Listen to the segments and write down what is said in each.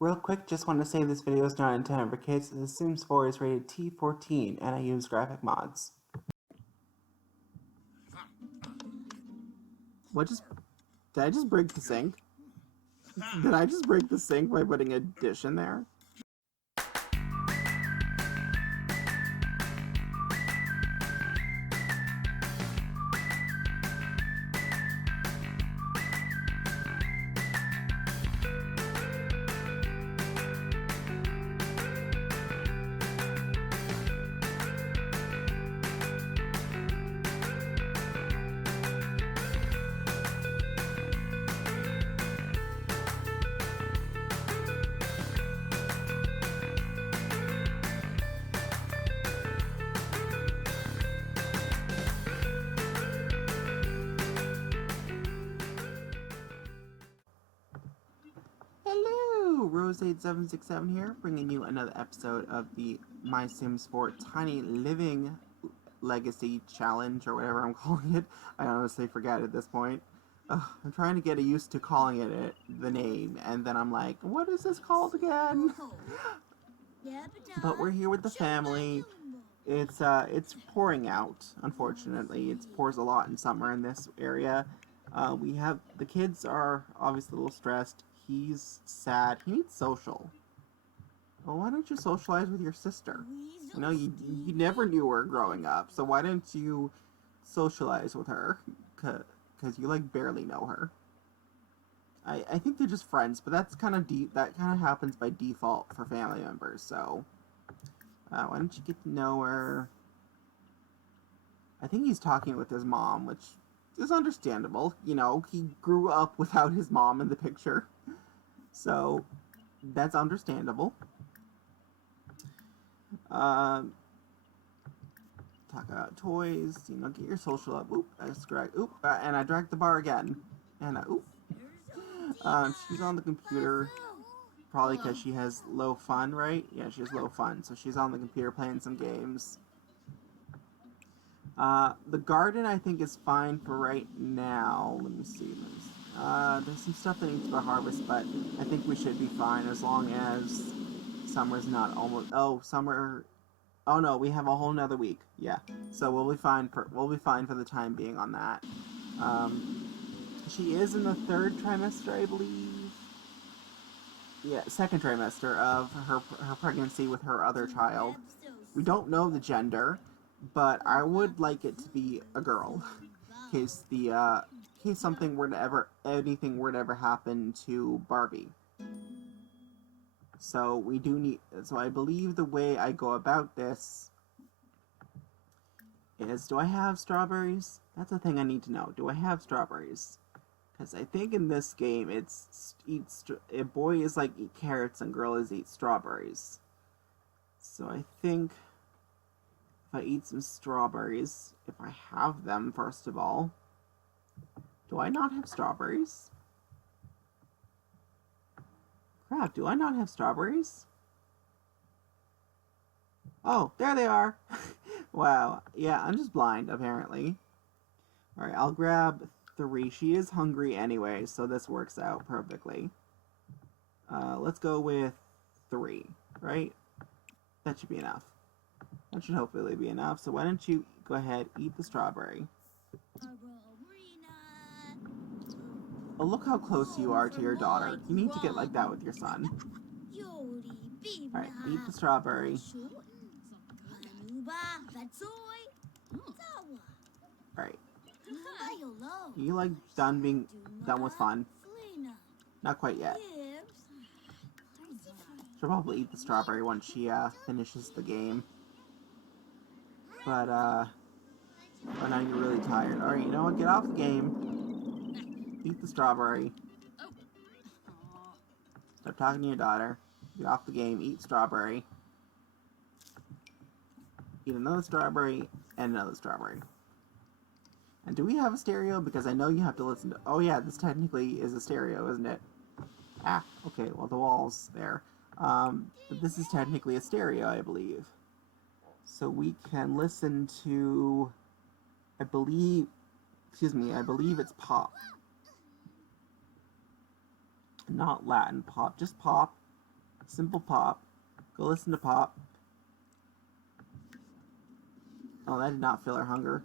Real quick, just want to say this video is not intended for kids. The Sims 4 is rated T14 and I use graphic mods. What just... Did I just break the sink? Did I just break the sink by putting a dish in there? Hello, Rose8767 here, bringing you another episode of the My Sims 4 Tiny Living Legacy Challenge, or whatever I'm calling it. I honestly forget at this point. I'm trying to get used to calling it the name, and then I'm like, what is this called again? But we're here with the family. It's pouring out, unfortunately. It pours a lot in summer in this area. We have, the kids are obviously a little stressed. He's sad. He needs social. Well, why don't you socialize with your sister? You know, you never knew her growing up, so why don't you socialize with her? Because you, like, barely know her. I think they're just friends, but that's kind of that kind of happens by default for family members, so... why don't you get to know her? I think he's talking with his mom, which is understandable. You know, he grew up without his mom in the picture. So, that's understandable. Talk about toys, you know, get your social up. Oop, I just dragged, oop, and I dragged the bar again. And oop. She's on the computer, probably because she has low fun, right? Yeah, she has low fun, so she's on the computer playing some games. The garden, I think, is fine for right now. Let me see. There's some stuff that needs to harvest, but I think we should be fine as long as summer's not almost... Oh, summer... Oh no, we have a whole nother week. Yeah, so we'll be fine for the time being on that. She is in the third trimester, I believe. Yeah, second trimester of her pregnancy with her other child. We don't know the gender, but I would like it to be a girl, in case anything were to ever happen to Barbie. So we do need. So I believe the way I go about this is: do I have strawberries? That's a thing I need to know. Do I have strawberries? Because I think in this game, a boy is like eat carrots and girl is eat strawberries. So I think if I eat some strawberries, if I have them, first of all, do I not have strawberries? Crap, do I not have strawberries? Oh, there they are! Wow, yeah, I'm just blind, apparently. Alright, I'll grab 3. She is hungry anyway, so this works out perfectly. Let's go with 3, right? That should be enough. That should hopefully be enough. So why don't you go ahead, eat the strawberry. Oh, look how close you are to your daughter. You need to get like that with your son. Alright, eat the strawberry. Alright. You like done with fun? Not quite yet. She'll probably eat the strawberry once she finishes the game. But oh, now you're really tired. Alright, you know what? Get off the game. Eat the strawberry. Stop talking to your daughter. Get off the game. Eat strawberry. Eat another strawberry and another strawberry. And do we have a stereo? Because I know you have to listen to... Oh yeah, this technically is a stereo, isn't it? Ah, okay, well the wall's there. But this is technically a stereo, I believe. So we can listen to... I believe it's pop. Not Latin pop, just pop. Simple Pop. Go listen to Pop. Oh, that did not fill her hunger.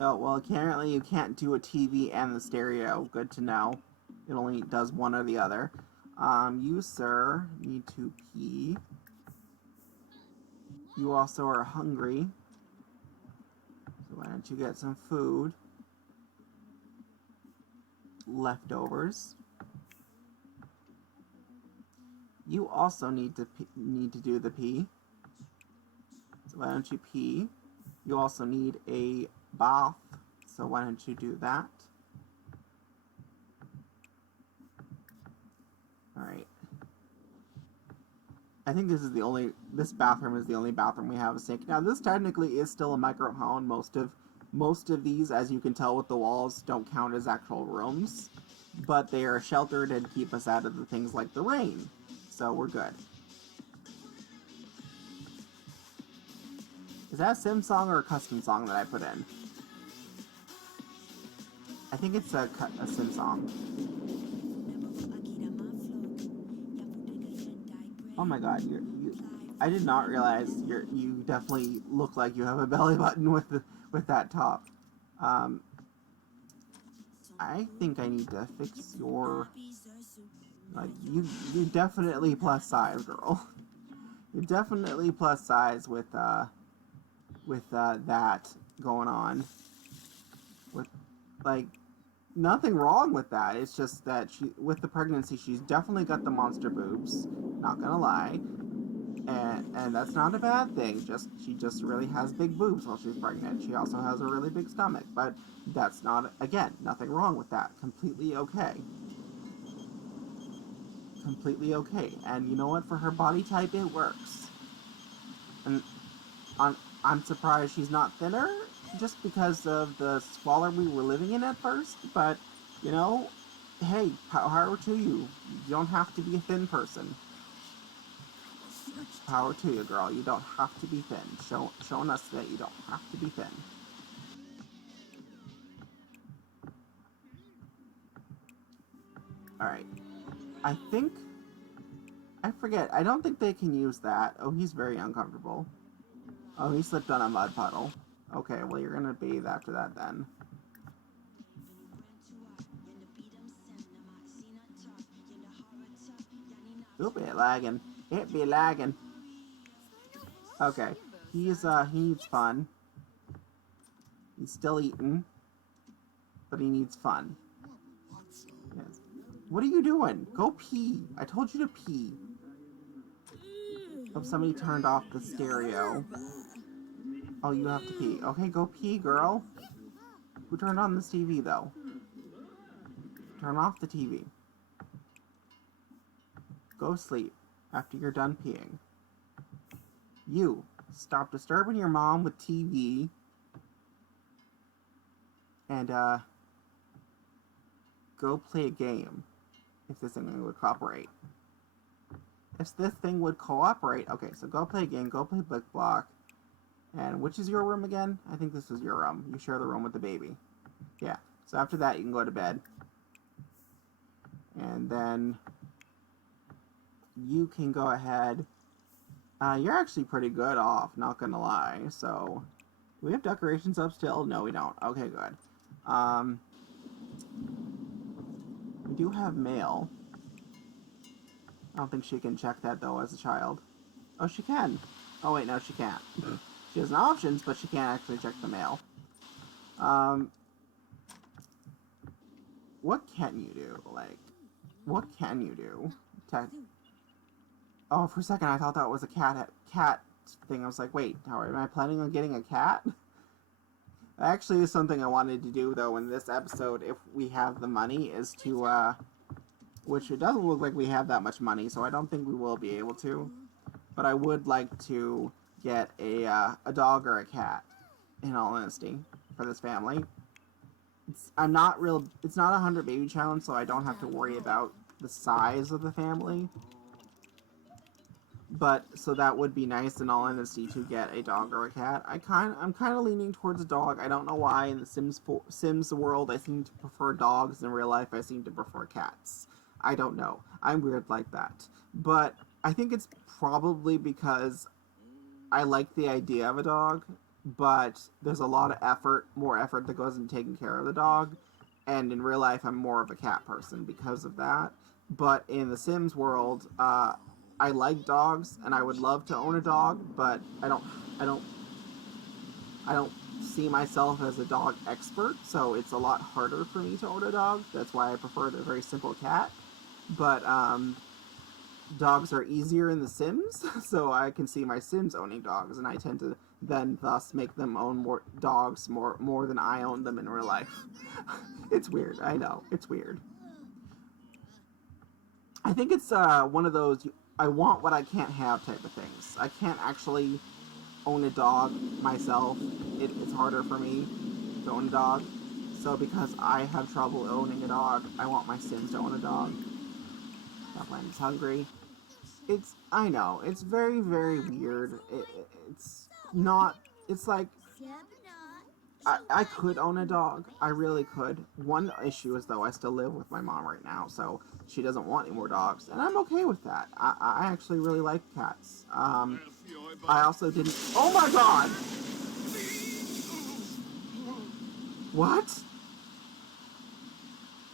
Oh, well, apparently you can't do a TV and the stereo. Good to know. It only does one or the other. You, sir, need to pee. You also are hungry. So why don't you get some food? Leftovers. You also need to do the pee. So why don't you pee? You also need a bath. So why don't you do that? Alright. I think this bathroom is the only bathroom we have a sink. Now this technically is still a micro home. Most of these, as you can tell with the walls, don't count as actual rooms. But they are sheltered and keep us out of the things like the rain. So we're good. Is that a sim song or a custom song that I put in? I think it's a sim song. Oh my god, I did not realize you definitely look like you have a belly button with that top. I think I need to fix your, like, you definitely plus size, girl. You're definitely plus size with that going on. With, like, nothing wrong with that. It's just that with the pregnancy, she's definitely got the monster boobs. Not gonna lie. And that's not a bad thing. She just really has big boobs while she's pregnant. She also has a really big stomach, but that's not, again, nothing wrong with that. Completely okay. Completely okay. And you know what? For her body type, it works. And I'm surprised she's not thinner, just because of the squalor we were living in at first. But you know, hey, power to you. You don't have to be a thin person. Power to you, girl. You don't have to be thin. Showing us that you don't have to be thin. Alright. I think... I forget. I don't think they can use that. Oh, he's very uncomfortable. Oh, he slipped on a mud puddle. Okay, well, you're gonna bathe after that, then. Oop, it lagging. It be lagging. Okay. He needs fun. He's still eating. But he needs fun. Yes. What are you doing? Go pee. I told you to pee. Oh, somebody turned off the stereo. Oh, you have to pee. Okay, go pee, girl. Who turned on this TV, though? Turn off the TV. Go sleep after you're done peeing. You, stop disturbing your mom with TV. And, go play a game. If this thing would cooperate. If this thing would cooperate. Okay, so go play a game. Go play Blick Block. And which is your room again? I think this is your room. You share the room with the baby. Yeah. So after that, you can go to bed. And then you can go ahead. You're actually pretty good off, not gonna lie. So, do we have decorations up still? No, we don't. Okay, good. We do have mail. I don't think she can check that, though, as a child. Oh, she can. Oh, wait, no, she can't. She has options, but she can't actually check the mail. What can you do? Like, what can you do? Oh, for a second, I thought that was a cat thing. I was like, wait, am I planning on getting a cat? Actually, is something I wanted to do, though, in this episode, if we have the money, is to, which it doesn't look like we have that much money, so I don't think we will be able to. But I would like to get a dog or a cat, in all honesty, for this family. It's not a 100 baby challenge, so I don't have to worry about the size of the family. But so that would be nice in all honesty to get a dog or a cat. I'm kind of leaning towards a dog. I don't know why in the Sims world I seem to prefer dogs. In real life I seem to prefer cats. I don't know. I'm weird like that. But I think it's probably because I like the idea of a dog, but there's a lot of effort, more effort that goes into taking care of the dog. And in real life, I'm more of a cat person because of that. But in the Sims world, I like dogs, and I would love to own a dog, but I don't, I don't see myself as a dog expert, so it's a lot harder for me to own a dog. That's why I prefer the very simple cat. But dogs are easier in The Sims, so I can see my Sims owning dogs, and I tend to then thus make them own more dogs more than I own them in real life. It's weird, I know, it's weird. I think it's one of those I want what I can't have type of things. I can't actually own a dog myself. It's harder for me to own a dog. So because I have trouble owning a dog, I want my Sims to own a dog. That land's hungry. I know, it's very, very weird. It's not, it's like, I could own a dog. I really could. One issue is, though, I still live with my mom right now, so she doesn't want any more dogs, and I'm okay with that. I actually really like cats. I also didn't. Oh my god! What?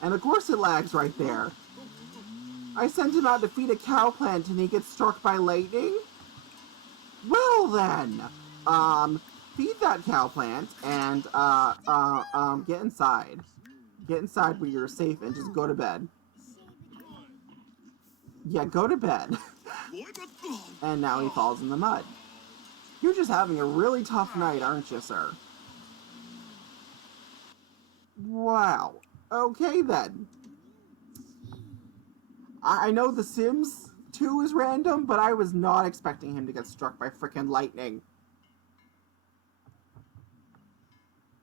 And of course it lags right there. I sent him out to feed a cow plant and he gets struck by lightning? Well then, feed that cow plant and, get inside. Get inside where you're safe and just go to bed. Yeah, go to bed. And now he falls in the mud. You're just having a really tough night, aren't you, sir? Wow. Okay then. I know The Sims 2 is random, but I was not expecting him to get struck by frickin' lightning.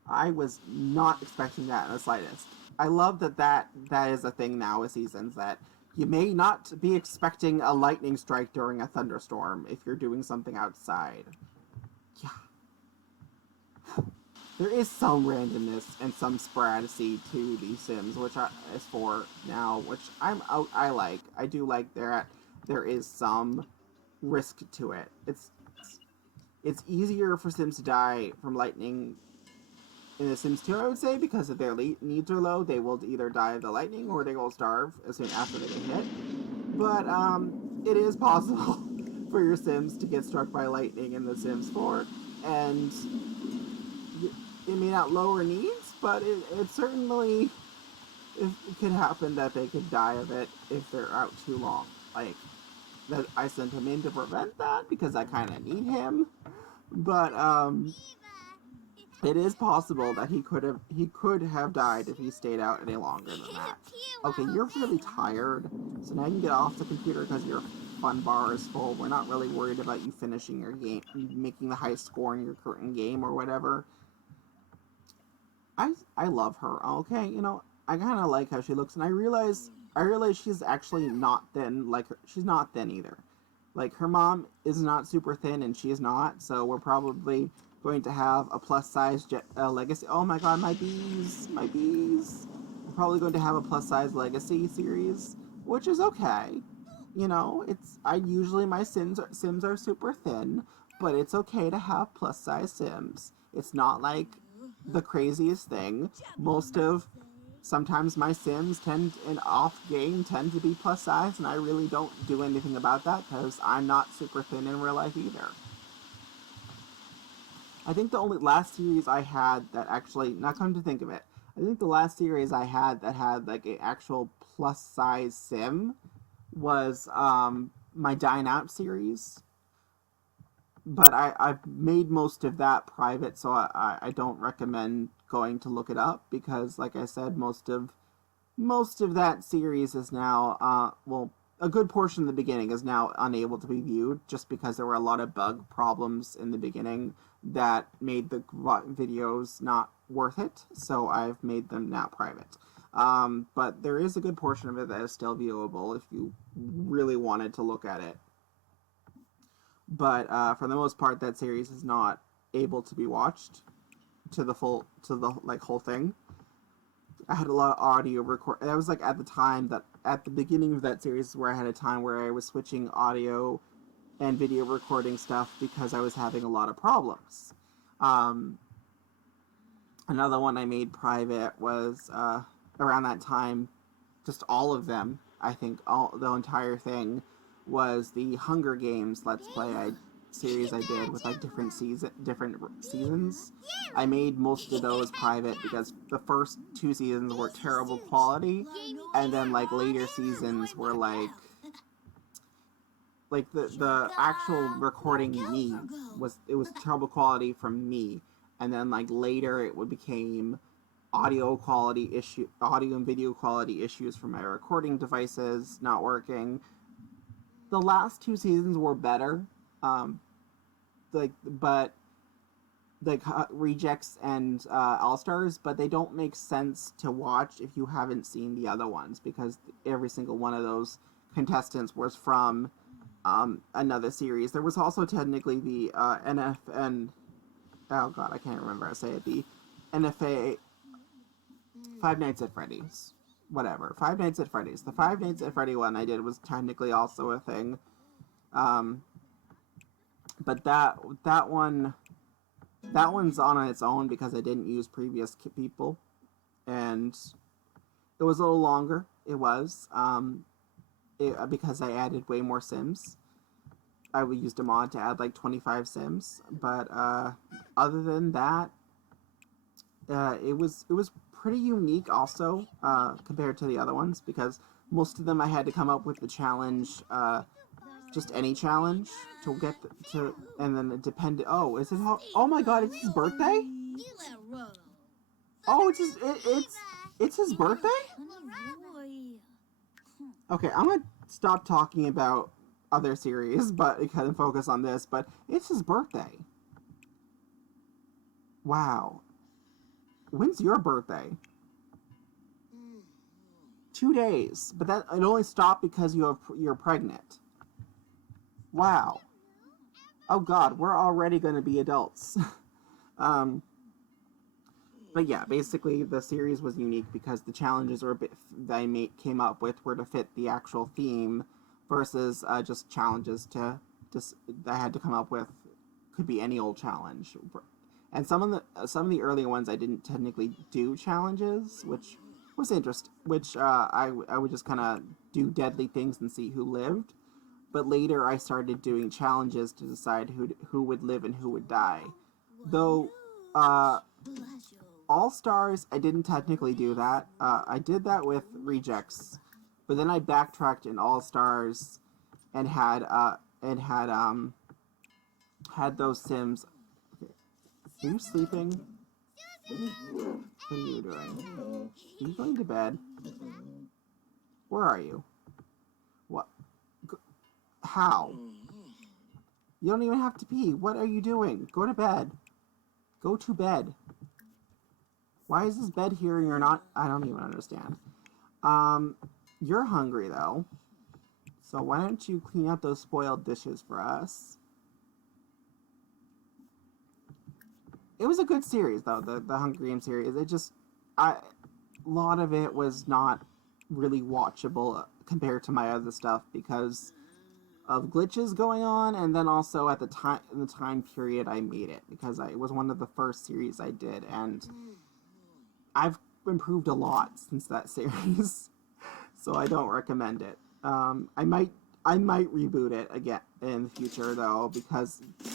I was not expecting that in the slightest. I love that is a thing now with seasons, that you may not be expecting a lightning strike during a thunderstorm if you're doing something outside. Yeah. There is some randomness and some sporadicity to these Sims, which is for now, which I like. I do like there is some risk to it. It's easier for Sims to die from lightning in The Sims 2, I would say, because if their needs are low, they will either die of the lightning or they will starve as soon after they get hit. But it is possible for your Sims to get struck by lightning in The Sims 4, and it may not lower needs, but it certainly it could happen that they could die of it if they're out too long. Like, that I sent him in to prevent that because I kind of need him, but it is possible that he could have died if he stayed out any longer than that. Okay, you're really tired, so now you can get off the computer because your fun bar is full. We're not really worried about you finishing your game, making the high score in your current game or whatever. I love her. Okay, you know, I kind of like how she looks, and I realize she's actually not thin. Like, she's not thin either. Like, her mom is not super thin, and she is not. So we're probably going to have a plus size legacy. Oh my god, my bees, my bees. We're probably going to have a plus size legacy series, which is okay. You know, my Sims are super thin, but it's okay to have plus size Sims. It's not like the craziest thing. Sometimes my Sims tend to be plus size, and I really don't do anything about that because I'm not super thin in real life either. I think the only last series I had that actually, not come to think of it, I think the last series I had that had like an actual plus size Sim was my Dine Out series. But I've made most of that private, so I don't recommend going to look it up because, like I said, most of that series is now a good portion of the beginning is now unable to be viewed just because there were a lot of bug problems in the beginning that made the videos not worth it. So I've made them now private. But there is a good portion of it that is still viewable if you really wanted to look at it. but for the most part, that series is not able to be watched to the like whole thing. I had a lot of audio record. That was like at the time that at the beginning of that series where I had a time where I was switching audio and video recording stuff because I was having a lot of problems. Um, Another one I made private was around that time. Just all of them. I think the entire thing was the Hunger Games Let's Play series I did with like different seasons. I made most of those private because the first 2 seasons were terrible quality, and then like later seasons were like the actual recording me was terrible quality from me, and then like later it would became audio and video quality issues from my recording devices not working. The last 2 seasons were better, but rejects and all stars, but they don't make sense to watch if you haven't seen the other ones because every single one of those contestants was from another series. There was also technically the NFN. Oh god, I can't remember how to say it. The NFA Five Nights at Freddy's. Whatever. Five Nights at Freddy's. The Five Nights at Freddy one I did was technically also a thing. But that one's on its own because I didn't use previous people, and it was a little longer. It was because I added way more Sims. I would use a mod to add like 25 Sims, but other than that, it was pretty unique also compared to the other ones because most of them I had to come up with the challenge, just any challenge to get and then it depended. Oh, is it how? Oh my God, it's his birthday. Oh, it's his birthday. Okay, I'm gonna stop talking about other series, but kind of focus on this. But it's his birthday. Wow. When's your birthday? 2 days, but it only stopped because you're pregnant. Wow. Oh God, we're already going to be adults. But yeah, basically the series was unique because the challenges that I came up with were to fit the actual theme, versus just challenges that I had to come up with could be any old challenge. And some of the earlier ones I didn't technically do challenges, which was interesting. Which I would just kind of do deadly things and see who lived. But later I started doing challenges to decide who would live and who would die. Though All Stars, I didn't technically do that. I did that with Rejects, but then I backtracked in All Stars and had those Sims. Okay. Are you sleeping? What are you doing? Are you going to bed? Where are you? What? How? You don't even have to pee. What are you doing? Go to bed. Go to bed. Why is this bed here and you're not? I don't even understand. You're hungry though. So why don't you clean out those spoiled dishes for us? It was a good series though, the Hunger Games series. A lot of it was not really watchable compared to my other stuff because of glitches going on, and then also at the time period I made it, because it was one of the first series I did, and I've improved a lot since that series, so I don't recommend it. I might reboot it again in the future though, because I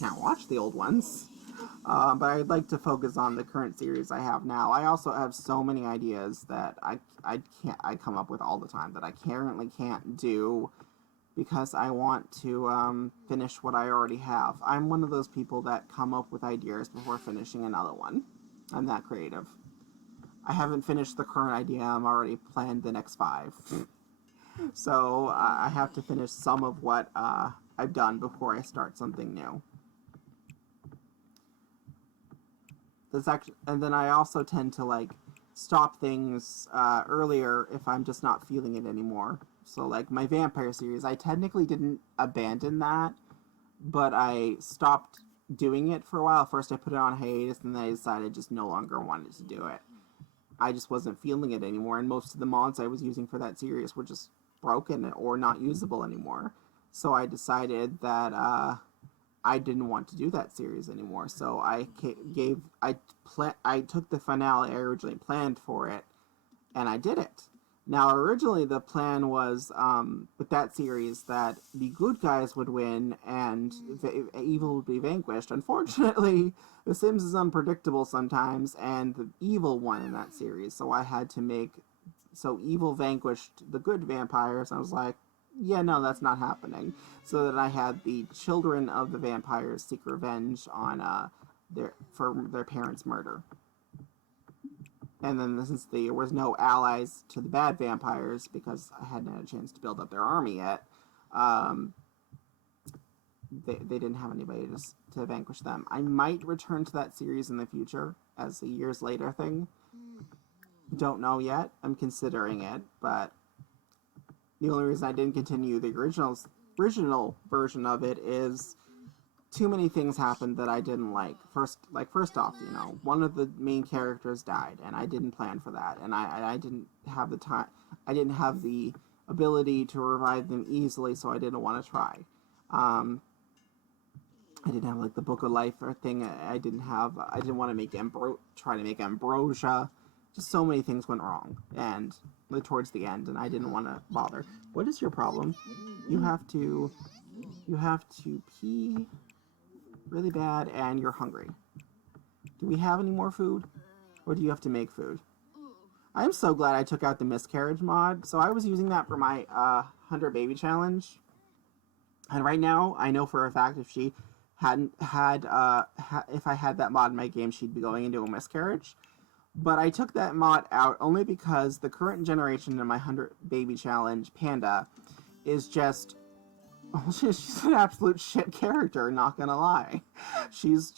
can't watch the old ones. But I'd like to focus on the current series I have now. I also have so many ideas that I come up with all the time that I currently can't do because I want to finish what I already have. I'm one of those people that come up with ideas before finishing another one. I'm that creative. I haven't finished the current idea. I'm already planned the next 5. So I have to finish some of what I've done before I start something new. And then I also tend to stop things earlier if I'm just not feeling it anymore. So like my vampire series, I technically didn't abandon that. but I stopped doing it for a while. First I put it on hiatus, and then I decided I just no longer wanted to do it. I just wasn't feeling it anymore, and most of the mods I was using for that series were just broken or not usable anymore. So I decided that I didn't want to do that series anymore. So I took the finale I originally planned for it, and I did it. Now, originally the plan was with that series that the good guys would win and evil would be vanquished. Unfortunately, The Sims is unpredictable sometimes, and the evil won in that series. So I had to make evil vanquished the good vampires. I was like, yeah, no, that's not happening. So that I had the children of the vampires seek revenge on their parents' murder. And then since there was no allies to the bad vampires, because I hadn't had a chance to build up their army yet, they didn't have anybody to vanquish them. I might return to that series in the future as a years later thing. Don't know yet. I'm considering it, but the only reason I didn't continue the original version of it is too many things happened that I didn't like. First off, one of the main characters died, and I didn't plan for that, and I didn't have the time. I didn't have the ability to revive them easily, so I didn't want to try. I didn't have the Book of Life or thing. I didn't want to make try to make ambrosia. Just so many things went wrong, and towards the end, and I didn't want to bother. What is your problem? You have to pee really bad, and you're hungry. Do we have any more food? Or do you have to make food? I'm so glad I took out the miscarriage mod. So I was using that for my 100 baby challenge. And right now, I know for a fact if she hadn't had, if I had that mod in my game, she'd be going into a miscarriage. But I took that mod out only because the current generation in my 100 baby challenge, Panda, is just... she's an absolute shit character, not gonna lie. She's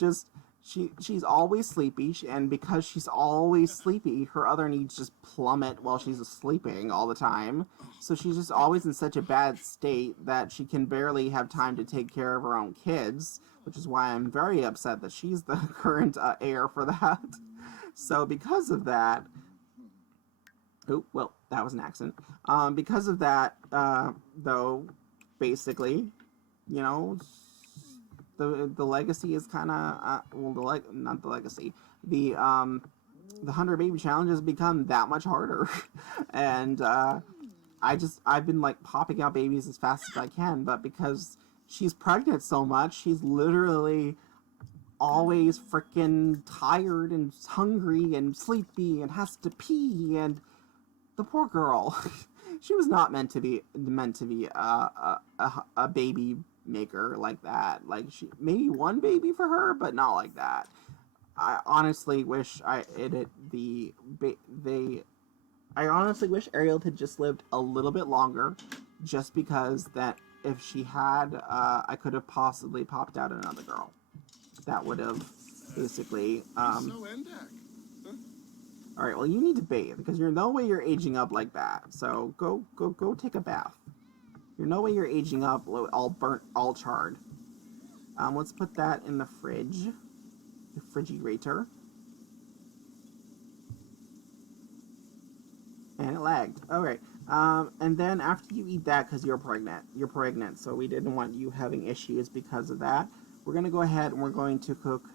always sleepy, and because she's always sleepy, her other needs just plummet while she's sleeping all the time. So she's just always in such a bad state that she can barely have time to take care of her own kids, which is why I'm very upset that she's the current heir for that. So because of that... Oh, well, that was an accident. Because of that, though... Basically, the legacy is kind of not the legacy. The 100 baby challenge has become that much harder, and I've been popping out babies as fast as I can, but because she's pregnant so much, she's literally always freaking tired and hungry and sleepy and has to pee, and the poor girl. She was not meant to be a baby maker like that. Maybe one baby for her, but not like that. I honestly wish I honestly wish Ariel had just lived a little bit longer, just because that if she had, I could have possibly popped out another girl. That would have basically. Alright, well, you need to bathe, because there's no way you're aging up like that. So, go take a bath. There's no way you're aging up all burnt, all charred. Let's put that in the fridge. The refrigerator. And it lagged. Alright. And then after you eat that, because you're pregnant, so we didn't want you having issues because of that. We're going to go ahead and we're going to cook,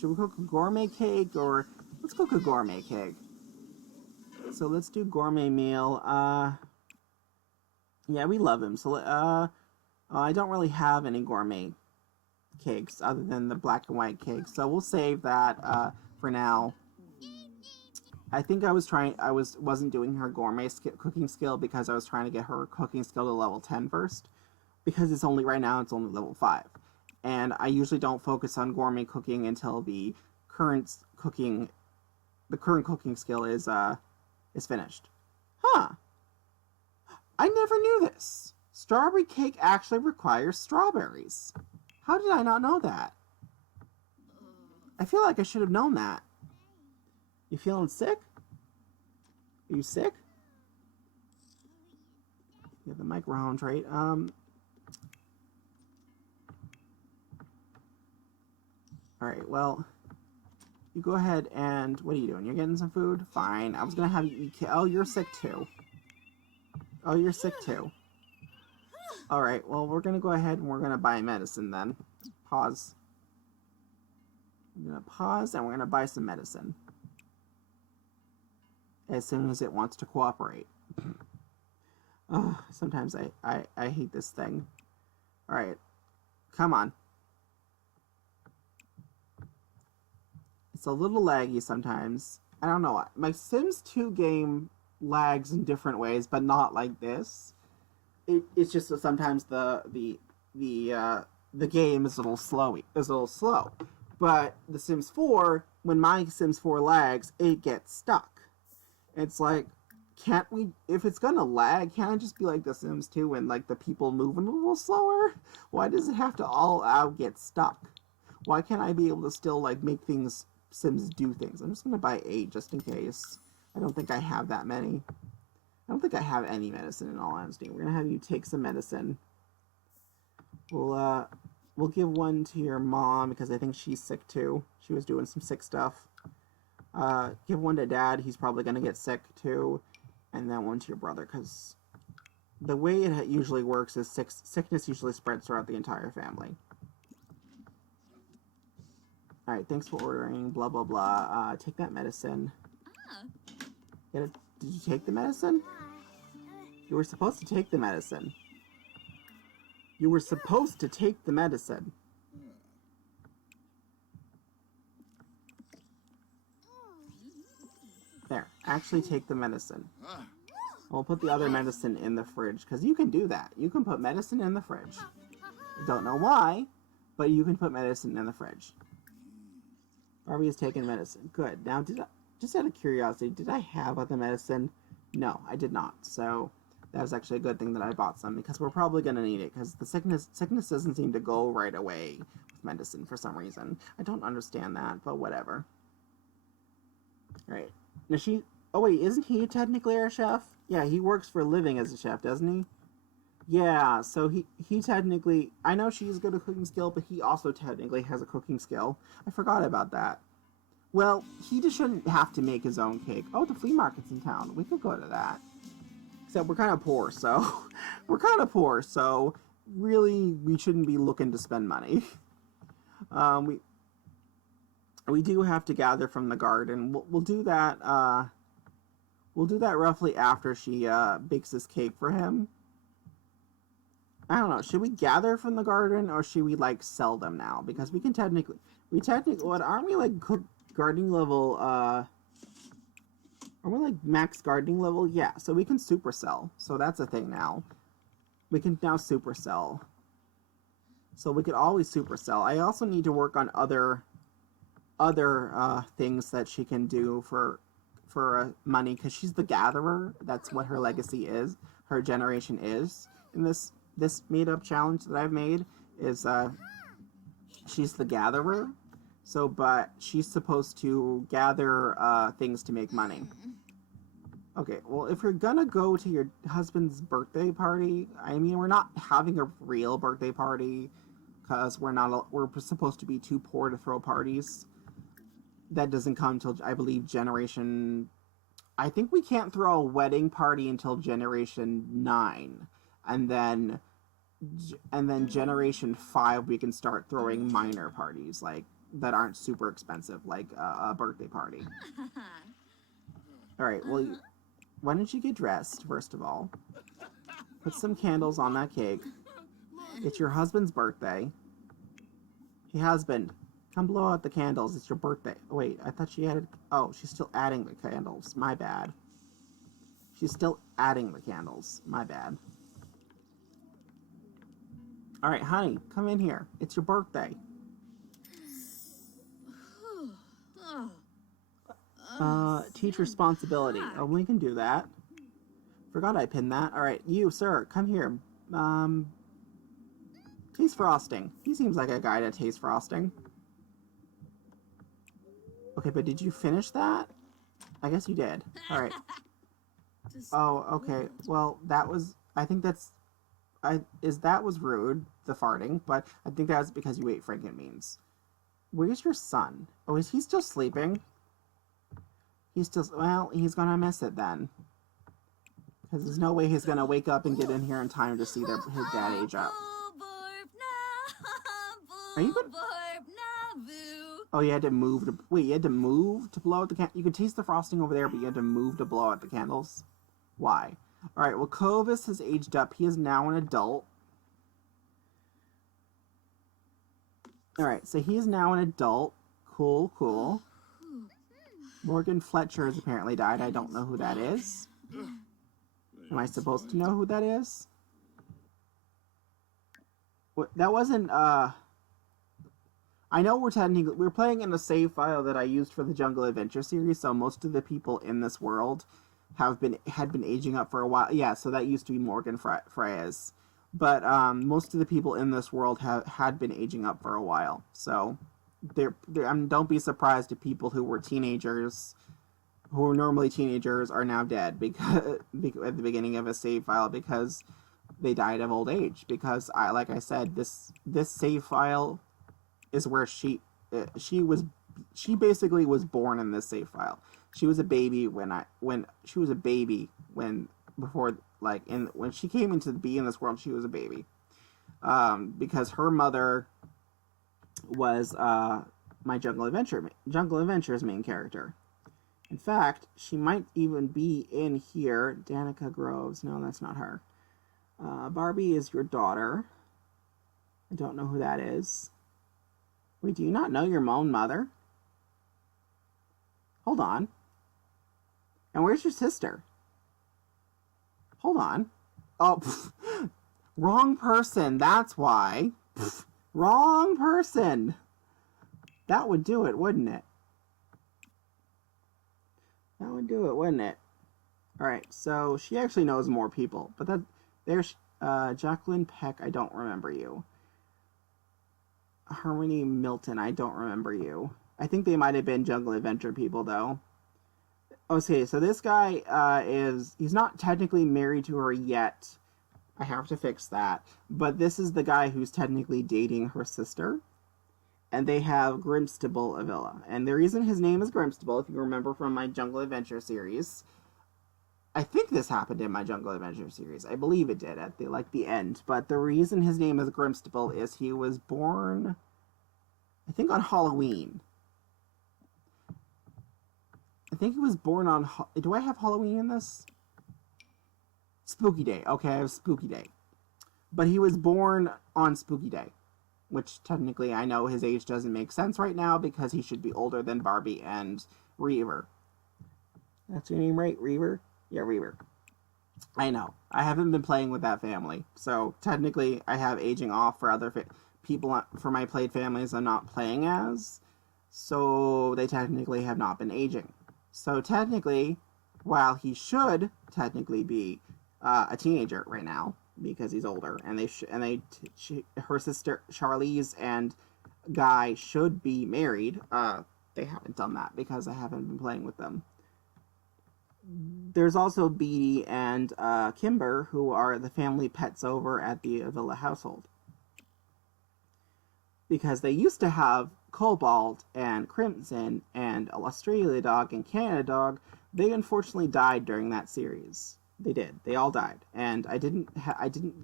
should we cook a gourmet cake, or... Let's cook a gourmet cake. So let's do gourmet meal. Yeah, we love him. So I don't really have any gourmet cakes other than the black and white cake. So we'll save that for now. I think wasn't doing her gourmet cooking skill because I was trying to get her cooking skill to level 10 first. Because right now it's only level 5. And I usually don't focus on gourmet cooking until the current cooking skill is finished. Huh. I never knew this. Strawberry cake actually requires strawberries. How did I not know that? I feel like I should have known that. You feeling sick? Are you sick? You have the microphone trait. Alright, well, you go ahead and... What are you doing? You're getting some food? Fine. I was gonna have you eat... Oh, you're sick too. Oh, you're sick too. Alright, well, we're gonna go ahead and we're gonna buy medicine then. Pause. I'm gonna pause and we're gonna buy some medicine. As soon as it wants to cooperate. Oh, sometimes I hate this thing. Alright. Come on. It's a little laggy sometimes. I don't know why. My Sims 2 game lags in different ways, but not like this. It's just that sometimes the game is a little slow. But the Sims 4, when my Sims 4 lags, it gets stuck. It's like, can't we, if it's gonna lag, can't it just be like the Sims 2 when like the people moving a little slower? Why does it have to all out get stuck? Why can't I be able to still like make things, Sims do things? I'm just gonna buy 8 just in case. I don't think I have that many. I don't think I have any medicine in all honesty. We're gonna have you take some medicine. We'll give one to your mom because I think she's sick too. She was doing some sick stuff. Give one to Dad. He's probably gonna get sick too. And then one to your brother because the way it usually works is sickness usually spreads throughout the entire family. Alright, thanks for ordering. Blah, blah, blah. Take that medicine. Did you take the medicine? You were supposed to take the medicine. You were supposed to take the medicine. There, actually take the medicine. We'll put the other medicine in the fridge, because you can do that. You can put medicine in the fridge. Don't know why, but you can put medicine in the fridge. Barbie has taken medicine. Good. Now, just out of curiosity, did I have other medicine? No, I did not. So that was actually a good thing that I bought some, because we're probably going to need it, because the sickness doesn't seem to go right away with medicine for some reason. I don't understand that, but whatever. Alright. Now oh wait, isn't he technically our chef? Yeah, he works for a living as a chef, doesn't he? Yeah, so he technically... I know she's good at cooking skill, but he also technically has a cooking skill. I forgot about that. Well, he just shouldn't have to make his own cake. Oh, the flea market's in town. We could go to that. Except we're kind of poor, so... we're kind of poor, so... really, we shouldn't be looking to spend money. We do have to gather from the garden. We'll do that, we'll do that roughly after she, bakes this cake for him. I don't know, should we gather from the garden, or should we, like, sell them now? Because we can technically, what, aren't we, like, gardening level, are we, like, max gardening level? Yeah, so we can supercell. So that's a thing now. We can now supercell. So we could always supercell. I also need to work on other things that she can do for money, because she's the gatherer. That's what her legacy is. Her generation is in this made-up challenge that I've made is she's the gatherer. So, but she's supposed to gather things to make money. Okay, well, if you're gonna go to your husband's birthday party, I mean, we're not having a real birthday party because we're supposed to be too poor to throw parties. That doesn't come until, I believe, generation... I think we can't throw a wedding party until generation 9. And then generation 5, we can start throwing minor parties, like, that aren't super expensive, like a birthday party. Alright, well, why don't you get dressed, first of all? Put some candles on that cake. It's your husband's birthday. Hey, husband. Come blow out the candles. It's your birthday. Oh, wait, I thought she added... Oh, she's still adding the candles. My bad. She's still adding the candles. My bad. Alright, honey, come in here. It's your birthday. Teach responsibility. Oh, we can do that. Forgot I pinned that. Alright, you, sir, come here. Taste frosting. He seems like a guy to taste frosting. Okay, but did you finish that? I guess you did. Alright. Oh, okay. Well, that was... I think that's... that was rude, the farting, but I think that was because you ate Frankenbeans. Where's your son? Oh, is he still sleeping? He's still... Well, he's gonna miss it then. Because there's no way he's gonna wake up and get in here in time to see his dad age up. Are you gonna... Oh, you had to move to... Wait, you had to move to blow out the candles? You could taste the frosting over there, but you had to move to blow out the candles? Why? Alright, well, Clovis has aged up. He is now an adult. Alright, so he is now an adult. Cool, cool. Morgan Fletcher has apparently died. I don't know who that is. Am I supposed to know who that is? What, that wasn't, I know we're playing in a save file that I used for the Jungle Adventure series, so most of the people in this world had been aging up for a while. Yeah, so that used to be Morgan Freyes. But most of the people in this world had been aging up for a while. So don't be surprised if people who were teenagers, who were normally teenagers, are now dead because at the beginning of a save file because they died of old age. Because like I said, this save file is where she basically was born in this save file. She was a baby when she came into be in this world. She was a baby, because her mother was my Jungle Adventure's main character. In fact, she might even be in here. Danica Groves. No, that's not her. Barbie is your daughter. I don't know who that is. Wait, do you not know your own mother? Hold on. And where's your sister? Hold on. Oh, wrong person. That's why. Wrong person. That would do it, wouldn't it? That would do it, wouldn't it? Alright, so she actually knows more people. But there's Jacqueline Peck, I don't remember you. Harmony Milton, I don't remember you. I think they might have been Jungle Adventure people, though. Okay, so this guy he's not technically married to her yet. I have to fix that. But this is the guy who's technically dating her sister. And they have Grimstable Avila. And the reason his name is Grimstable, if you remember from my Jungle Adventure series, I think this happened in my Jungle Adventure series. I believe it did at the end. But the reason his name is Grimstable is he was born, I think, on Halloween. I think he was born on... Do I have Halloween in this? Spooky Day. Okay, I have Spooky Day. But he was born on Spooky Day. Which, technically, I know his age doesn't make sense right now because he should be older than Barbie and Reaver. That's your name, right? Reaver? Yeah, Reaver. I know. I haven't been playing with that family. So, technically, I have aging off for other people for my played families I'm not playing as. So, they technically have not been aging. So, technically, while he should technically be a teenager right now, because he's older, and her sister Charlize and Guy should be married. They haven't done that because I haven't been playing with them. There's also Beatty and Kimber, who are the family pets over at the Avila household. Because they used to have Cobalt and Crimson and Australia Dog and Canada Dog. They unfortunately died during that series. They did. They all died, and I didn't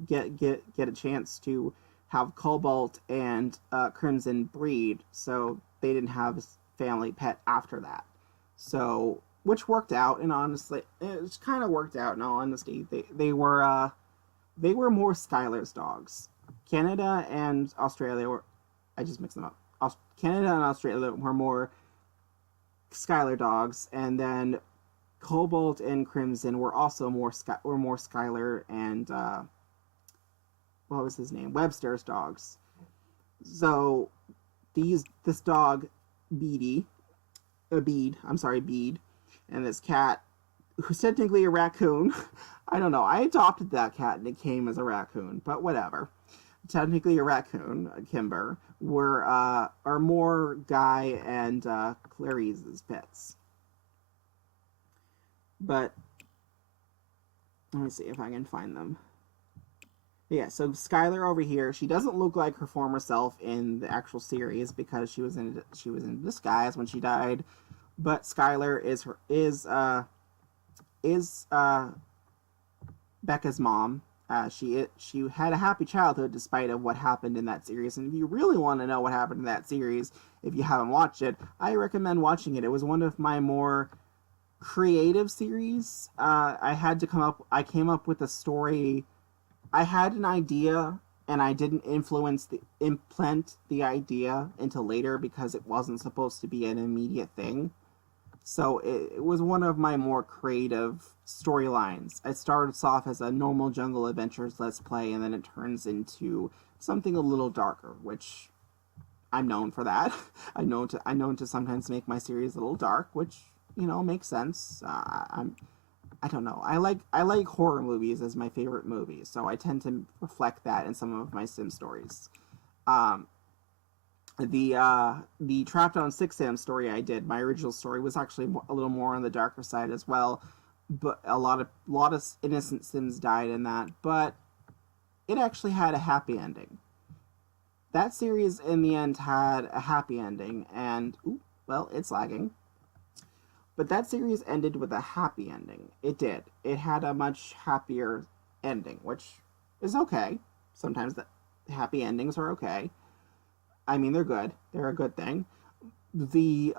get a chance to have Cobalt and Crimson breed, so they didn't have a family pet after that. So, which worked out, and honestly, it kind of worked out. In all honesty, they were more Skylar's dogs. Canada and Australia were, I just mixed them up. Canada and Australia were more Skylar dogs, and then Cobalt and Crimson were also more Skylar and what was his name? Webster's dogs. So this dog Bede, and this cat, who's technically a raccoon. I don't know. I adopted that cat and it came as a raccoon, but whatever. Technically a raccoon, Kimber, are more Guy and Clarice's pets. But let me see if I can find them. Yeah, so Skylar over here, she doesn't look like her former self in the actual series because she was in disguise when she died. But Skylar is Becca's mom. She had a happy childhood despite of what happened in that series. And if you really want to know what happened in that series, if you haven't watched it, I recommend watching it. It was one of my more creative series. I came up with a story. I had an idea, and I didn't implant the idea until later because it wasn't supposed to be an immediate thing. So it was one of my more creative storylines. It starts off as a normal Jungle Adventures Let's Play, and then it turns into something a little darker, which I'm known for that. I know to sometimes make my series a little dark, which makes sense. I don't know. I like horror movies as my favorite movies, so I tend to reflect that in some of my Sim stories. Um, the Trapped on 6 Sim story I did, my original story was actually a little more on the darker side as well, but a lot of innocent Sims died in that, but it actually had a happy ending. That series in the end had a happy ending, and well, it's lagging. But that series ended with a happy ending. It did. It had a much happier ending, which is okay. Sometimes the happy endings are okay. I mean, they're good. They're a good thing. The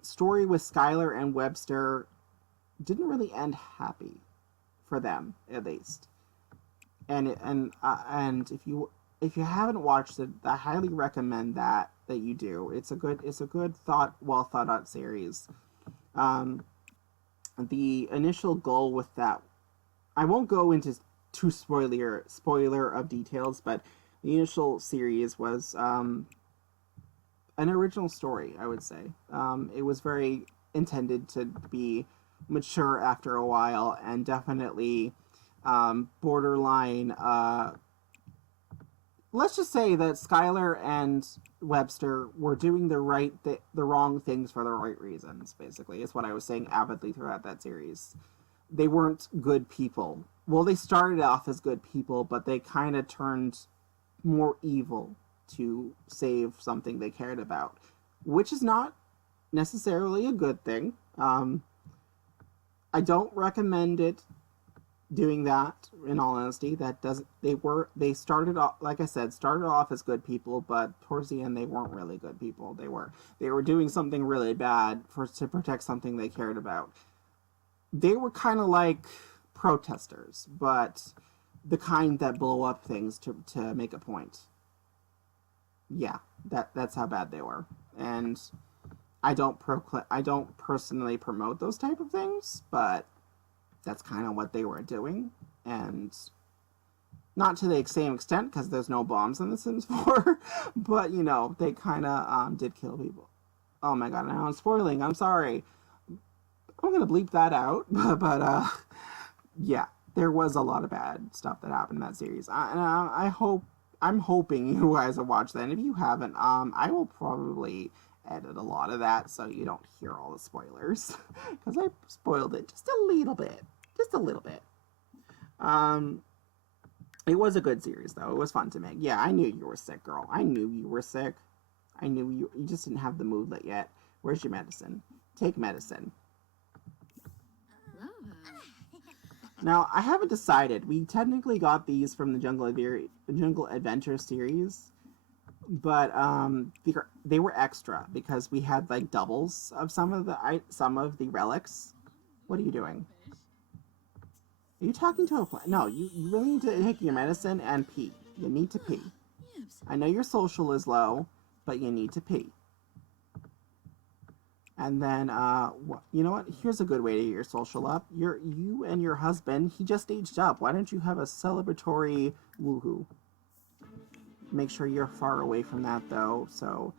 story with Skylar and Webster didn't really end happy for them, at least. And if you haven't watched it, I highly recommend that you do. It's a good well thought out series. Um, the initial goal with that, I won't go into too spoiler of details, but the initial series was an original story, I would say. It was very intended to be mature after a while, and definitely borderline. Let's just say that Skylar and Webster were doing the wrong things for the right reasons. Basically, is what I was saying avidly throughout that series. They weren't good people. Well, they started off as good people, but they kind of turned more evil to save something they cared about, which is not necessarily a good thing. I don't recommend it doing that, in all honesty. That doesn't they started off, like I said, started off as good people, but towards the end they weren't really good people. They were doing something really bad to protect something they cared about. They were kind of like protesters, but the kind that blow up things to make a point. Yeah, that's how bad they were. And I don't personally promote those type of things, but that's kind of what they were doing. And not to the same extent, because there's no bombs in The Sims 4, but they kind of did kill people. Oh my god, now I'm spoiling. I'm sorry. I'm gonna bleep that out, but yeah, there was a lot of bad stuff that happened in that series. I'm hoping you guys have watched that. And if you haven't, I will probably edit a lot of that so you don't hear all the spoilers, because I spoiled it just a little bit, Um, it was a good series though. It was fun to make. Yeah, I knew you were sick, girl. I knew you were sick. I knew you just didn't have the moodlet yet. Where's your medicine? Take medicine. Now, I haven't decided. We technically got these from the Jungle Adventure series, but they were extra because we had like doubles of some of the relics. What are you doing? Are you talking to a plant? No, you really need to take your medicine and pee. You need to pee. I know your social is low, but you need to pee. And then, you know what? Here's a good way to get your social up. You and your husband, he just aged up. Why don't you have a celebratory woohoo? Make sure you're far away from that, though. So,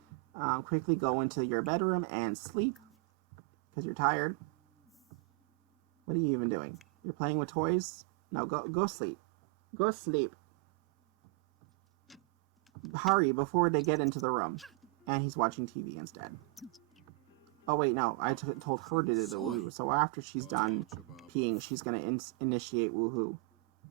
quickly go into your bedroom and sleep, because you're tired. What are you even doing? You're playing with toys? No, go sleep. Go sleep. Hurry before they get into the room. And he's watching TV instead. Oh wait, no, I told her to do the woohoo. So after she's done peeing, she's gonna initiate woohoo.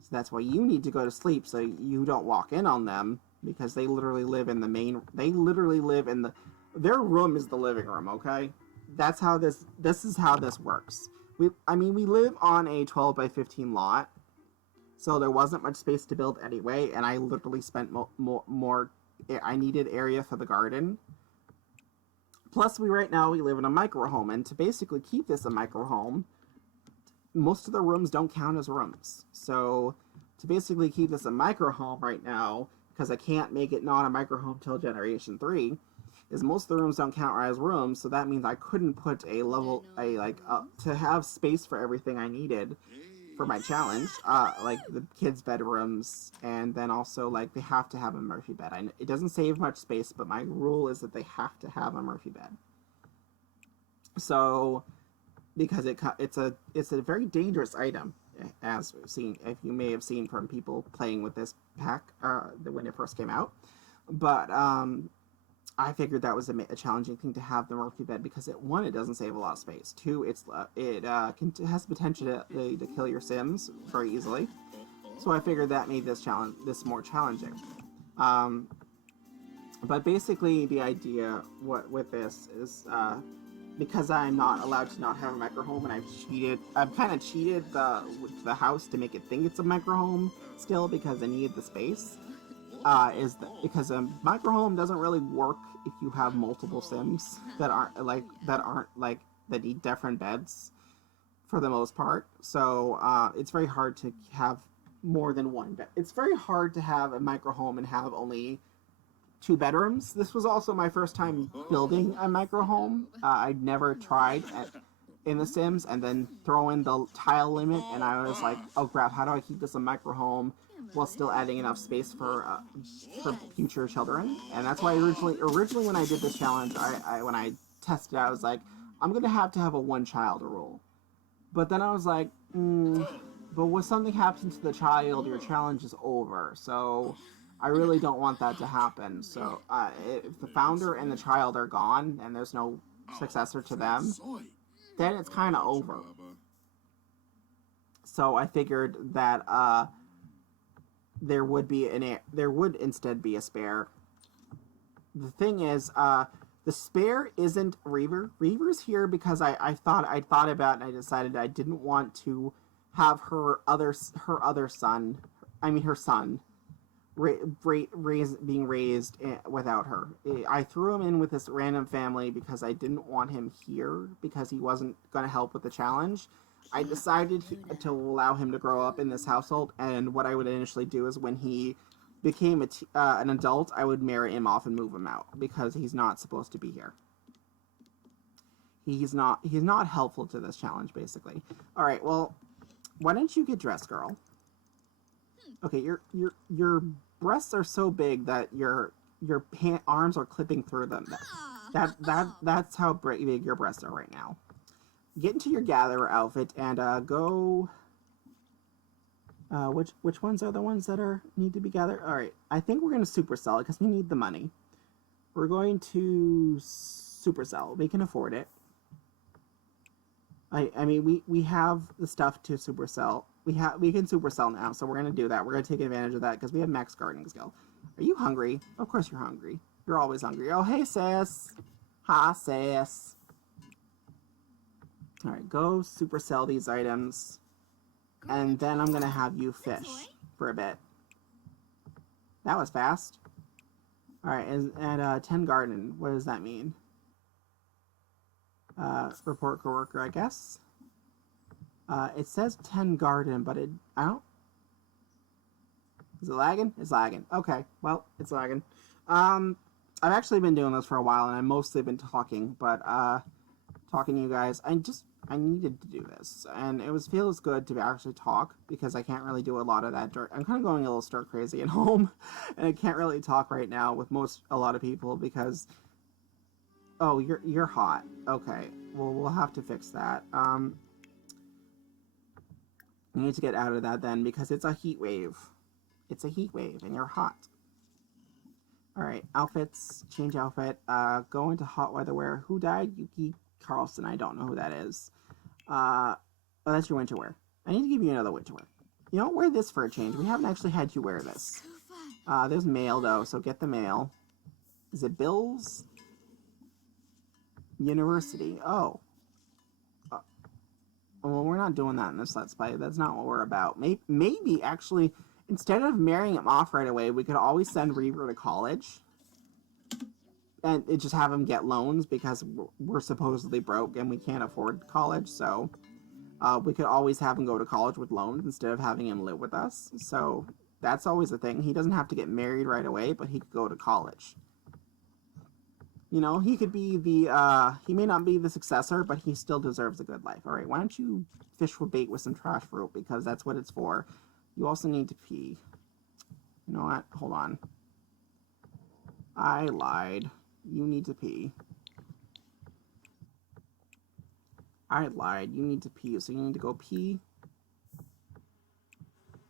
So that's why you need to go to sleep so you don't walk in on them, because they literally live in the main. They literally live in the. Their room is the living room. Okay, that's how this. This is how this works. We live on a 12 by 15 lot, so there wasn't much space to build anyway, and I literally spent more. I needed area for the garden. Plus, right now we live in a micro home, and to basically keep this a micro home, most of the rooms don't count as rooms. So to basically keep this a micro home right now, because I can't make it not a micro home till generation 3, is most of the rooms don't count as rooms. So that means I couldn't put to have space for everything I needed for my challenge, like the kids' bedrooms, and then also like they have to have a Murphy bed. It doesn't save much space, but my rule is that they have to have a Murphy bed. So, because it's a very dangerous item, as we've seen, if you may have seen from people playing with this pack when it first came out. But I figured that was a challenging thing to have the Murphy bed, because it doesn't save a lot of space. 2, it has the potential to kill your Sims very easily. So I figured that made this more challenging. But basically, the idea with this is because I'm not allowed to not have a micro home, and I've kind of cheated the house to make it think it's a micro home still, because I needed the space. Because a micro home doesn't really work if you have multiple Sims that need different beds for the most part. So it's very hard to have more than one bed. It's very hard to have a micro home and have only 2 bedrooms. This was also my first time building a micro home. I'd never tried in The Sims, and then throw in the tile limit, and I was like, oh crap, how do I keep this a micro home while still adding enough space for future children? And that's why originally when I did this challenge, when I tested it, I was like, I'm gonna have to have a 1-child rule. But then I was like, but when something happens to the child, your challenge is over. So I really don't want that to happen. So if the founder and the child are gone and there's no successor to them, then it's kind of over. So I figured that there would instead be a spare. The thing is, the spare isn't Reaver. Reaver's here because I thought about it, and I decided I didn't want to have her son being raised without her. I threw him in with this random family because I didn't want him here, because he wasn't going to help with the challenge. I decided to allow him to grow up in this household, and what I would initially do is when he became an adult, I would marry him off and move him out, because he's not supposed to be here. He's not helpful to this challenge, basically. All right, well, why don't you get dressed, girl? Okay, your breasts are so big that your arms are clipping through them. That's how big your breasts are right now. Get into your gatherer outfit and go. Which ones are the ones that need to be gathered? All right, I think we're gonna supercell it because we need the money. We're going to supercell. We can afford it. I mean, we have the stuff to supercell. We can supercell now, so we're gonna do that. We're gonna take advantage of that because we have max gardening skill. Are you hungry? Of course you're hungry. You're always hungry. Oh, hey, sis. Hi, sis. All right, go supercell these items, and then I'm gonna have you fish for a bit. That was fast. All right, and 10 garden. What does that mean? Report coworker, I guess. It says 10 garden, but I don't. Is it lagging? It's lagging. Okay, well, it's lagging. I've actually been doing this for a while, and I've mostly been talking, but talking to you guys, I needed to do this, and feels good to actually talk, because I can't really do a lot of that. I'm kind of going a little stir crazy at home, and I can't really talk right now with a lot of people because. Oh, you're hot. Okay, well, we'll have to fix that. We need to get out of that then, because it's a heat wave. It's a heat wave, and you're hot. Alright, outfits, change outfit, go into hot weather wear. Who died? Yuki Carlson, I don't know who that is. Oh, that's your winter wear. I need to give you another winter wear. You don't wear this for a change. We haven't actually had you wear this. There's mail, though, so get the mail. Is it bills? University. Oh. Well, we're not doing that in this Let's Play. That's not what we're about. Maybe actually, instead of marrying him off right away, we could always send Reaver to college. And just have him get loans because we're supposedly broke and we can't afford college, so we could always have him go to college with loans instead of having him live with us. So that's always a thing. He doesn't have to get married right away, but he could go to college. You know, he could be the, he may not be the successor, but he still deserves a good life. All right, why don't you fish for bait with some trash fruit, because that's what it's for. You also need to pee. You know what? Hold on. I lied. You need to pee. I lied. You need to pee, so you need to go pee.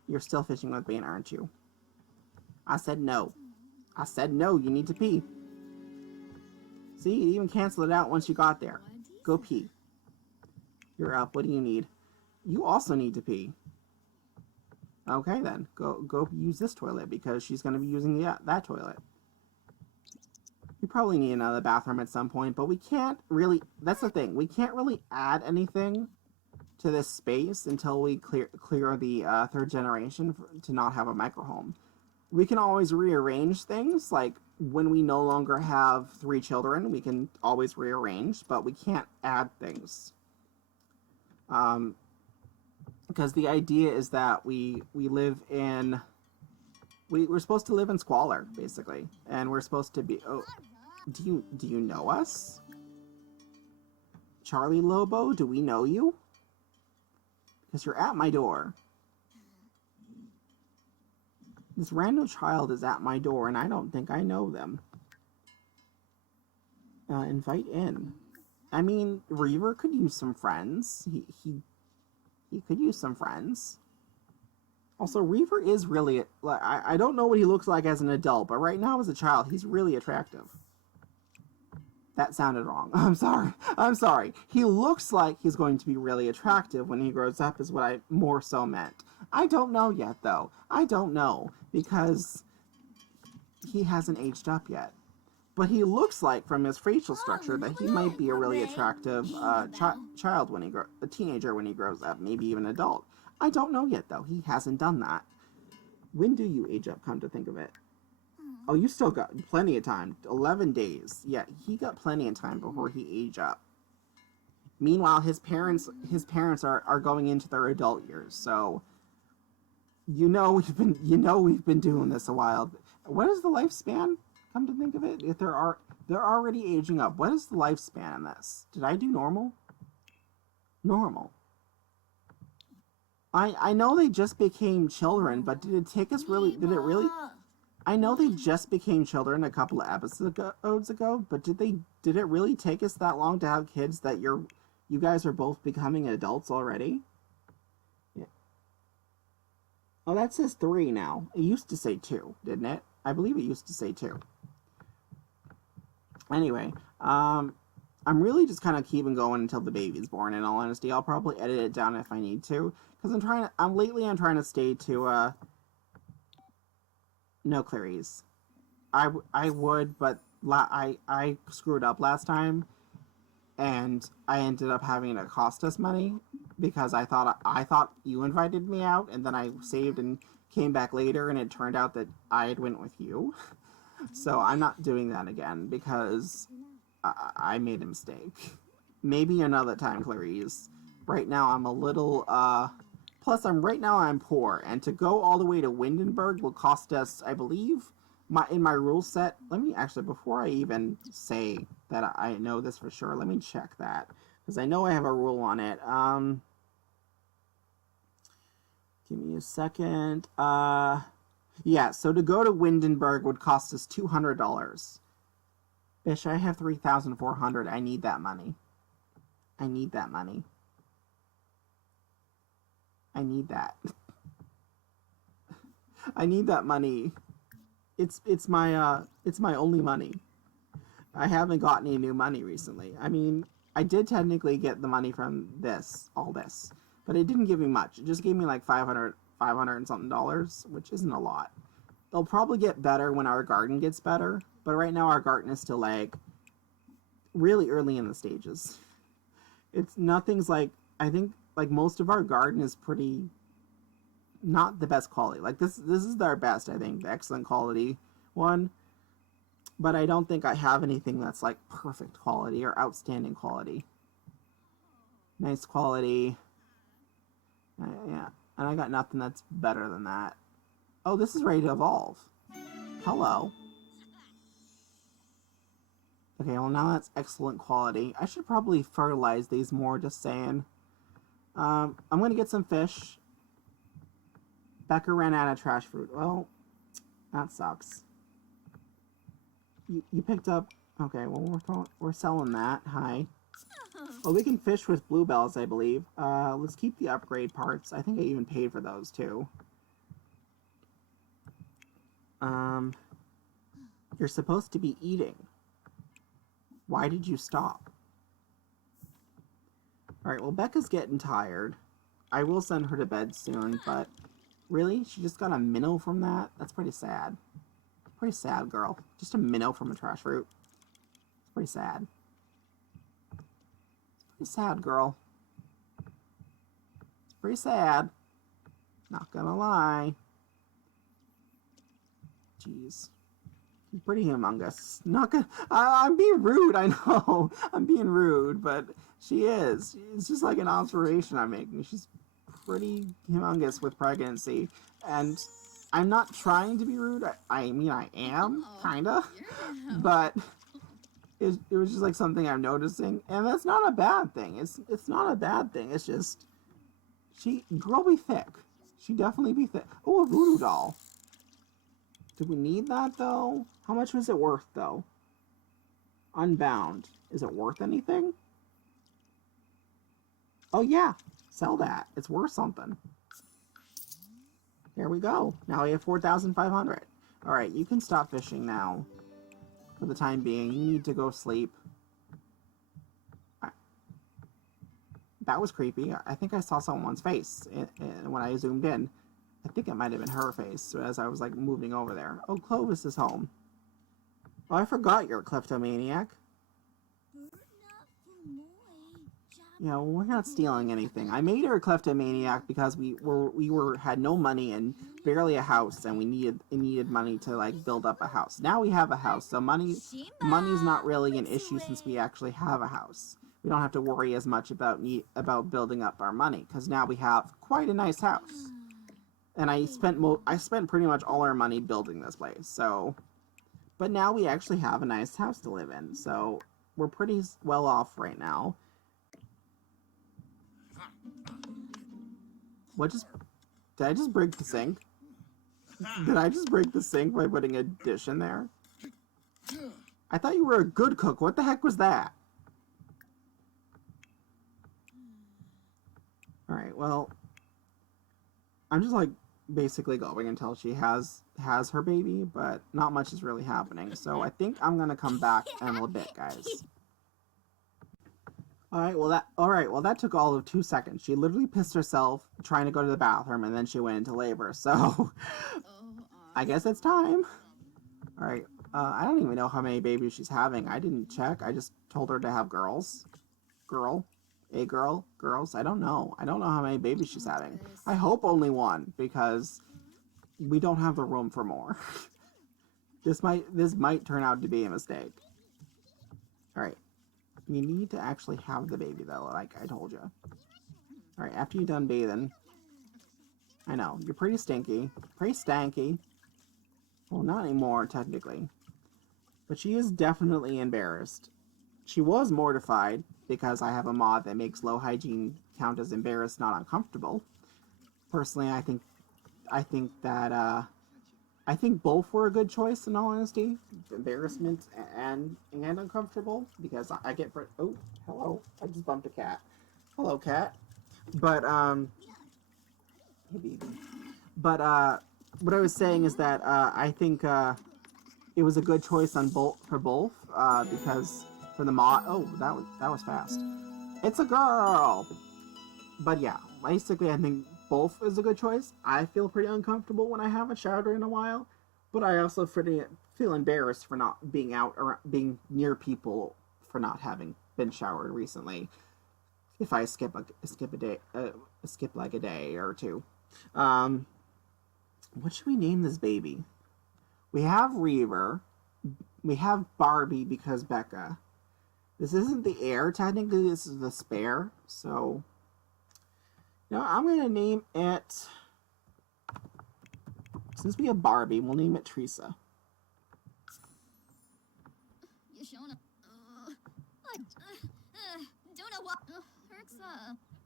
You're still fishing with bait, aren't you? I said no. I said no, you need to pee. See, you even canceled it out once you got there. Go pee. You're up. What do you need? You also need to pee. Okay, then. Go use this toilet, because she's going to be using that toilet. You probably need another bathroom at some point, but we can't really... That's the thing. We can't really add anything to this space until we clear the third generation to not have a microhome. We can always rearrange things, like when we no longer have 3 children, we can always rearrange, but we can't add things. Because the idea is that we live in... We're supposed to live in squalor, basically. And we're supposed to be... Oh, do you know us? Charlie Lobo, do we know you? Because you're at my door. This random child is at my door, and I don't think I know them. Invite in. I mean, Reaver could use some friends. He could use some friends. Also, Reaver is really... I don't know what he looks like as an adult, but right now as a child, he's really attractive. That sounded wrong. I'm sorry. I'm sorry. He looks like he's going to be really attractive when he grows up is what I more so meant. I don't know yet, though. I don't know, because he hasn't aged up yet. But he looks like, from his facial structure, that he might be a really attractive child when a teenager when he grows up, maybe even adult. I don't know yet, though. He hasn't done that. When do you age up, come to think of it? Oh, you still got plenty of time. 11 days. Yeah, he got plenty of time before he age up. Meanwhile, his parents are going into their adult years, so we've been doing this a while. What is the lifespan? Come to think of it, if they're already aging up. What is the lifespan in this? Did I do normal? Normal. I know they just became children, but did it take us really? Did it really? I know they just became children a couple of episodes ago, but did it really take us that long to have kids that you guys are both becoming adults already? Yeah. Oh, that says 3 now. It used to say 2, didn't it? I believe it used to say 2. Anyway, I'm really just kind of keeping going until the baby's born, in all honesty. I'll probably edit it down if I need to, because I'm trying to stay to, no, Clarice. I would, but I screwed up last time, and I ended up having to cost us money because I thought you invited me out, and then I saved and came back later, and it turned out that I had went with you. So I'm not doing that again because I made a mistake. Maybe another time, Clarice. Right now I'm a little plus right now I'm poor, and to go all the way to Windenburg will cost us, I believe, in my rule set. Let me actually, before I even say that I know this for sure, let me check that, because I know I have a rule on it. Give me a second. Yeah, so to go to Windenburg would cost us $200. Bish, I have 3,400. I need that money. I need that money. I need that. I need that money. It's my only money. I haven't gotten any new money recently. I mean, I did technically get the money from all this, but it didn't give me much. It just gave me like 500 $500 and something, which isn't a lot. They'll probably get better when our garden gets better, but right now our garden is still like really early in the stages. It's nothing's like, I think like most of our garden is pretty not the best quality. Like this is our best, I think, the excellent quality one. But I don't think I have anything that's like perfect quality or outstanding quality. Nice quality. Yeah, and I got nothing that's better than that. Oh, this is ready to evolve. Hello. Okay, well now that's excellent quality. I should probably fertilize these more, just saying. I'm gonna get some fish. Becca ran out of trash fruit. Well, that sucks. You picked up... Okay, well we're selling that. Hi. Well, we can fish with bluebells, I believe. Let's keep the upgrade parts. I think I even paid for those too. You're supposed to be eating. Why did you stop? Alright, well, Becca's getting tired. I will send her to bed soon, but really? She just got a minnow from that? That's pretty sad. Pretty sad, girl. Just a minnow from a trash fruit. It's pretty sad. It's pretty sad, girl. It's pretty sad. Not gonna lie. Jeez. She's pretty humongous. Not gonna... I'm being rude, I know. I'm being rude, but she is. It's just like an observation I'm making. She's pretty humongous with pregnancy. And I'm not trying to be rude. I mean, I am, kinda. But it was just like something I'm noticing. And that's not a bad thing. It's not a bad thing. It's just... Girl be thick. She definitely be thick. Oh, a voodoo doll. Do we need that, though? How much was it worth, though? Unbound. Is it worth anything? Oh, yeah. Sell that. It's worth something. There we go. Now we have 4,500. Alright, you can stop fishing now. For the time being. You need to go sleep. That was creepy. I think I saw someone's face when I zoomed in. I think it might have been her face as I was like moving over there. Oh, Clovis is home. Oh, I forgot you're a kleptomaniac. Yeah, well, we're not stealing anything. I made her a kleptomaniac because we had no money and barely a house, and we needed money to like build up a house. Now we have a house, so money's not really an issue since we actually have a house. We don't have to worry as much about building up our money because now we have quite a nice house. And I spent pretty much all our money building this place, so... But now we actually have a nice house to live in, so we're pretty well off right now. Did I just break the sink? Did I just break the sink by putting a dish in there? I thought you were a good cook. What the heck was that? Alright, well... I'm just like... basically going until she has her baby, but not much is really happening. So I think I'm gonna come back in a little bit, guys. Alright, well that took all of 2 seconds. She literally pissed herself trying to go to the bathroom and then she went into labor, so I guess it's time. Alright, I don't even know how many babies she's having. I didn't check. I just told her to have girls. Girls. I don't know. I don't know how many babies she's having. I hope only one, because we don't have the room for more. This might turn out to be a mistake. Alright. You need to actually have the baby, though, like I told you. Alright, after you're done bathing. I know, you're pretty stinky. Pretty stanky. Well, not anymore, technically. But she is definitely embarrassed. She was mortified, because I have a mod that makes low hygiene count as embarrassed, not uncomfortable. Personally, I think both were a good choice, in all honesty. Embarrassment and uncomfortable, because I get... Oh, hello. I just bumped a cat. Hello, cat. But, hey, baby. But, what I was saying is that, I think, it was a good choice for both, because... For the mod... Oh, that was fast. It's a girl! But yeah, basically I think both is a good choice. I feel pretty uncomfortable when I haven't showered in a while, but I also feel embarrassed for not being out or being near people for not having been showered recently. If I skip a day, skip like a day or two. What should we name this baby? We have Reaver. We have Barbie because Becca. This isn't the heir, technically, this is the spare. So, I'm going to name it, since we have Barbie, we'll name it Teresa.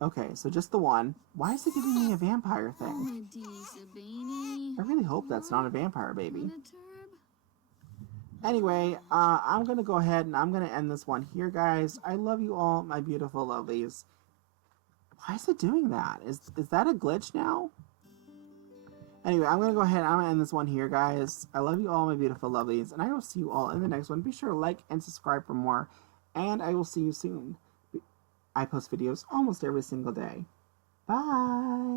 Okay, so just the one. Why is it giving me a vampire thing? I really hope that's not a vampire baby. Anyway, I'm going to go ahead and I'm going to end this one here, guys. I love you all, my beautiful lovelies. Why is it doing that? Is that a glitch now? Anyway, I'm going to go ahead and I'm going to end this one here, guys. I love you all, my beautiful lovelies. And I will see you all in the next one. Be sure to like and subscribe for more. And I will see you soon. I post videos almost every single day. Bye!